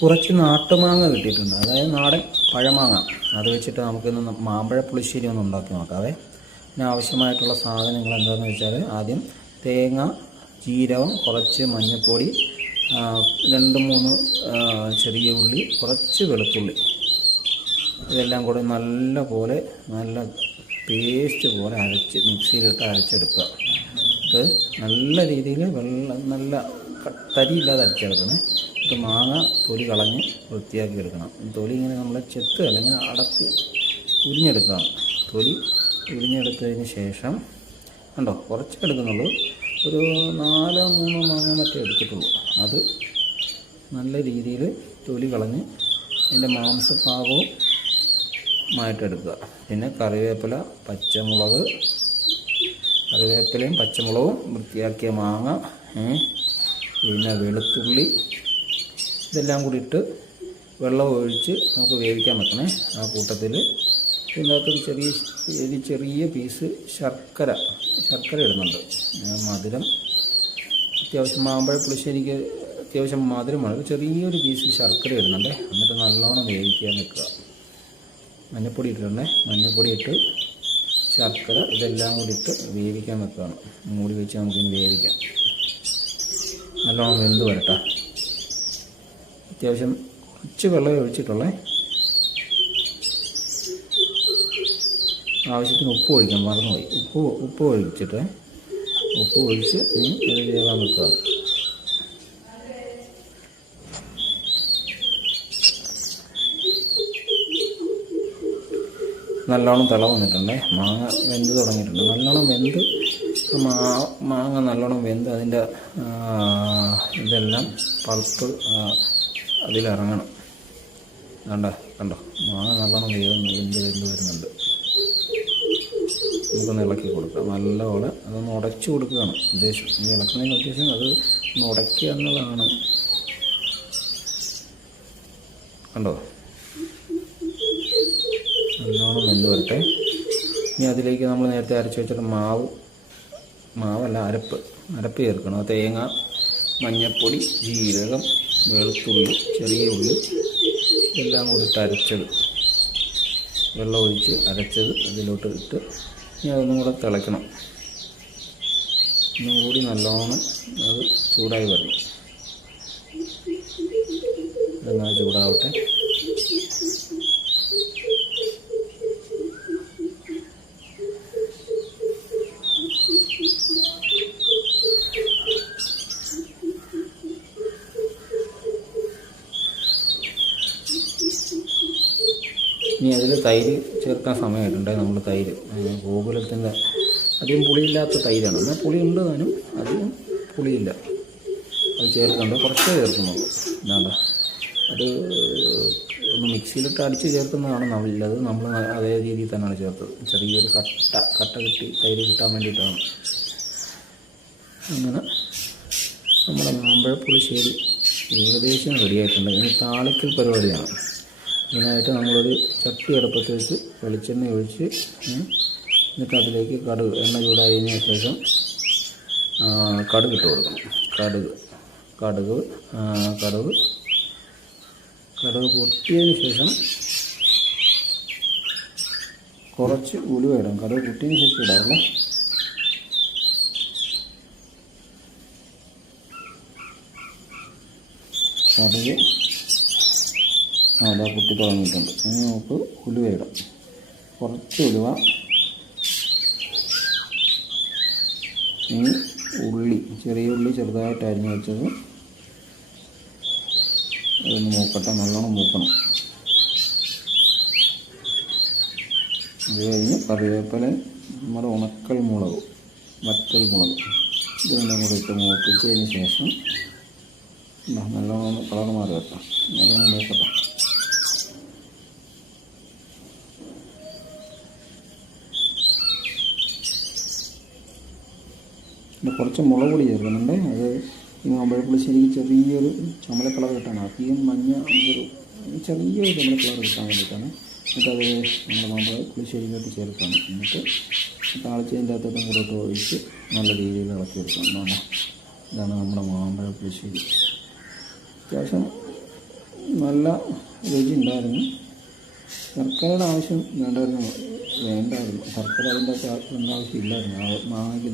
കുറച്ച് നാട്ടുമാങ്ങ കിട്ടിയിട്ടുണ്ട്, അതായത് നാടൻ പഴമാങ്ങ. അത് വെച്ചിട്ട് നമുക്കിന്ന് മാമ്പഴ പുളിശ്ശേരി ഒന്ന് ഉണ്ടാക്കി നോക്കാവേ. പിന്നെ ആവശ്യമായിട്ടുള്ള സാധനങ്ങൾ എന്താണെന്ന് വെച്ചാൽ, ആദ്യം തേങ്ങ, ജീരകം, കുറച്ച് മഞ്ഞൾപ്പൊടി, 2-3 ചെറിയ ഉള്ളി, കുറച്ച് വെളുത്തുള്ളി, ഇതെല്ലാം കൂടി നല്ല പേസ്റ്റ് പോലെ മിക്സിയിലിട്ട് അരച്ചെടുക്കുക. ഇത് നല്ല രീതിയിൽ നല്ല തരിയില്ലാതെ അരച്ചെടുക്കണേ. ഇത് മാങ്ങ തൊലി കളഞ്ഞ് വൃത്തിയാക്കി എടുക്കണം. തൊലി ഇങ്ങനെ നമ്മൾ ചെത്ത് അല്ലെങ്കിൽ അടത്തി ഉരിഞ്ഞെടുക്കണം. തൊലി ഉരിഞ്ഞെടുത്തതിന് ശേഷം കണ്ടോ, കുറച്ച് എടുക്കുന്നുള്ളൂ, ഒരു 4-3 മാങ്ങ മറ്റേ എടുത്തിട്ടുള്ളൂ. അത് നല്ല രീതിയിൽ തൊലി കളഞ്ഞ് അതിൻ്റെ മാംസഭാഗവും മായിട്ടെടുക്കുക. പിന്നെ കറിവേപ്പിലയും പച്ചമുളകും, വൃത്തിയാക്കിയ മാങ്ങ, പിന്നെ വെളുത്തുള്ളി, ഇതെല്ലാം കൂടി ഇട്ട് വെള്ളം ഒഴിച്ച് നമുക്ക് വേവിക്കാൻ വെക്കണേ. ആ കൂട്ടത്തിൽ ഇതിനകത്തൊരു ചെറിയ പീസ് ശർക്കര ഇടുന്നുണ്ട്. മധുരം അത്യാവശ്യം, മാമ്പഴ പുളിശ്ശേരിക്ക് അത്യാവശ്യം മധുരമാണ്. ചെറിയൊരു പീസ് ശർക്കര ഇടുന്നുണ്ട്. എന്നിട്ട് നല്ലോണം വേവിക്കാൻ വെക്കുക. മഞ്ഞൾപ്പൊടി ഇട്ടിട്ടുണ്ടേ, മഞ്ഞൾപ്പൊടി ഇട്ട് ശർക്കര ഇതെല്ലാം കൂടി ഇട്ട് വേവിക്കാൻ വെക്കുകയാണ്. മൂടി വെച്ച് നമുക്കിന്ന് വേവിക്കാം. നല്ലോണം വെന്ത് വരട്ടെ. അത്യാവശ്യം കുറച്ച് വെള്ളം ഒഴിച്ചിട്ടുള്ളേ. ആവശ്യത്തിന് ഉപ്പ് ഒഴിക്കാൻ മറന്നുപോയി. ഉപ്പ് ഒഴിച്ചിട്ട് ഉപ്പ് ഒഴിച്ച് ഇത് വേകാൻ വെക്കുക. നല്ലോണം തിള വന്നിട്ടുണ്ടേ. മാങ്ങ വെന്ത് തുടങ്ങിയിട്ടുണ്ട്. മാങ്ങ നല്ലോണം വെന്ത് അതിൻ്റെ ഇതെല്ലാം പൾപ്പ് അതിലിറങ്ങണം. കണ്ടോ, മാങ്ങ നല്ലോണം വെന്ത് വരുന്നുണ്ട്. നമുക്കൊന്ന് ഇളക്കി കൊടുക്കാം നല്ലപോലെ. അതൊന്ന് ഉടച്ചു കൊടുക്കുകയാണ് ഉദ്ദേശം. ഈ ഇളക്കുന്നതിൻ്റെ ഉദ്ദേശം അത് ഒന്ന് ഉടയ്ക്കുക എന്നതാണ്. കണ്ടോ, നല്ലോണം വെന്ത് വരട്ടെ. ഇനി അതിലേക്ക് നമ്മൾ നേരത്തെ അരച്ച് വെച്ചിട്ട് അരപ്പ് ചേർക്കണം. തേങ്ങ, മഞ്ഞൾപ്പൊടി, ജീരകം, വെളുത്തുള്ളി, ചെറിയ ഉള്ളി ഇതെല്ലാം കൂടി ഇട്ട് അരച്ചത്, വെള്ളം ഒഴിച്ച് അരച്ചത് അതിലോട്ട് ഇട്ട് ഇനി അതൊന്നും കൂടെ തിളയ്ക്കണം. ഒന്നും കൂടി നല്ലോണം അത് ചൂടായി വരണം. എന്നാൽ ചൂടാവട്ടെ. ഇനി അതിൽ തൈര് ചേർക്കാൻ സമയമായിട്ടുണ്ട്. നമ്മൾ തൈര് ഗോകുലത്തിൻ്റെ അധികം പുളിയില്ലാത്ത തൈരാണ്. എന്നാൽ പുളിയുണ്ട്, താനും അധികം പുളിയില്ല. അത് ചേർക്കുന്നുണ്ട്, കുറച്ചേ ചേർക്കുന്നുള്ളൂ. എന്താ, അത് ഒന്ന് മിക്സിയിലിട്ട് അടിച്ച് ചേർക്കുന്നതാണ് നല്ലത്. നമ്മൾ അതേ രീതിയിൽ തന്നെയാണ് ചേർത്തത്. ചെറിയൊരു കട്ട കിട്ടി തൈര് കിട്ടാൻ വേണ്ടിയിട്ടാണ്. അങ്ങനെ നമ്മുടെ മാമ്പഴ പുളിശ്ശേരി ഏകദേശം റെഡിയായിട്ടുണ്ട്. ഇനി താളിക്കൽ പരിപാടിയാണ്. ഇതിനായിട്ട് നമ്മളൊരു ചട്ടി അടുപ്പത്ത് വെച്ച് വെളിച്ചെണ്ണ ഒഴിച്ച് എന്നിട്ട് അതിലേക്ക് എണ്ണ ചൂടായതിന് ശേഷം കടുക് ഇട്ട് കൊടുക്കണം. കടുക് പൊട്ടിയതിന് ശേഷം കുറച്ച് ഉലുവ ഇടാം. കടുക് പൊട്ടിയതിന് ശേഷം ഇടാമല്ലേ. കടുക് അതാ പൊട്ടി തുടങ്ങിയിട്ടുണ്ട്. ഇനി നമുക്ക് ഉലുവ ഇടാം. കുറച്ച് ഉലുവ, ഇനി ചെറിയ ഉള്ളി ചെറുതായിട്ട് അരിഞ്ഞ് വെച്ചത് അതൊന്ന് മൂക്കട്ടെ. നല്ലോണം മൂക്കണം. അത് കഴിഞ്ഞ് കറിവേപ്പില, നമ്മുടെ ഉണക്കൽ മുളക്, വറ്റൽ മുളക് ഇതെല്ലാം കൂടി ഇട്ട് മൂപ്പിച്ചതിന് ശേഷം നല്ലോണം കളർ മാറി വെക്കാം. നല്ലോണം മൂക്കട്ടെ. കുറച്ച് മുളക് പൊടി ചേർക്കുന്നുണ്ട്. അത് ഈ മാമ്പഴ പുളിശ്ശേരിക്ക് ചെറിയൊരു ചുമല കളർ കിട്ടാണ്. അധികം മഞ്ഞ ഒരു ചെറിയൊരു ചുമല കളർ കിട്ടാൻ വേണ്ടിയിട്ടാണ്. എന്നിട്ട് അത് നമ്മുടെ മാമ്പഴ പുളിശ്ശേരിയിലോട്ട് ചേർക്കണം. എന്നിട്ട് താളിച്ചതിൻ്റെ അകത്തോട്ടും കൂടെ ഒഴിച്ച് നല്ല രീതിയിൽ ഇളക്കി എടുക്കണം. ഇതാണ് നമ്മുടെ മാമ്പഴ പുളിശ്ശേരി. അത്യാവശ്യം നല്ല രുചി ഉണ്ടായിരുന്നു. ശർക്കരയുടെ ആവശ്യം വേണ്ടായിരുന്നു. ശർക്കര അതിൻ്റെ ആവശ്യം ഇല്ലായിരുന്നു. ആ മാങ്ങയ്ക്ക്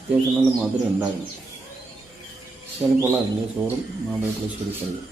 അത്യാവശ്യം നല്ല മധുരം ഉണ്ടായിരുന്നു. ചില കൊള്ളായിരുന്നു ചോറും മാമ്പഴ പുളിശ്ശേരി കറിയും.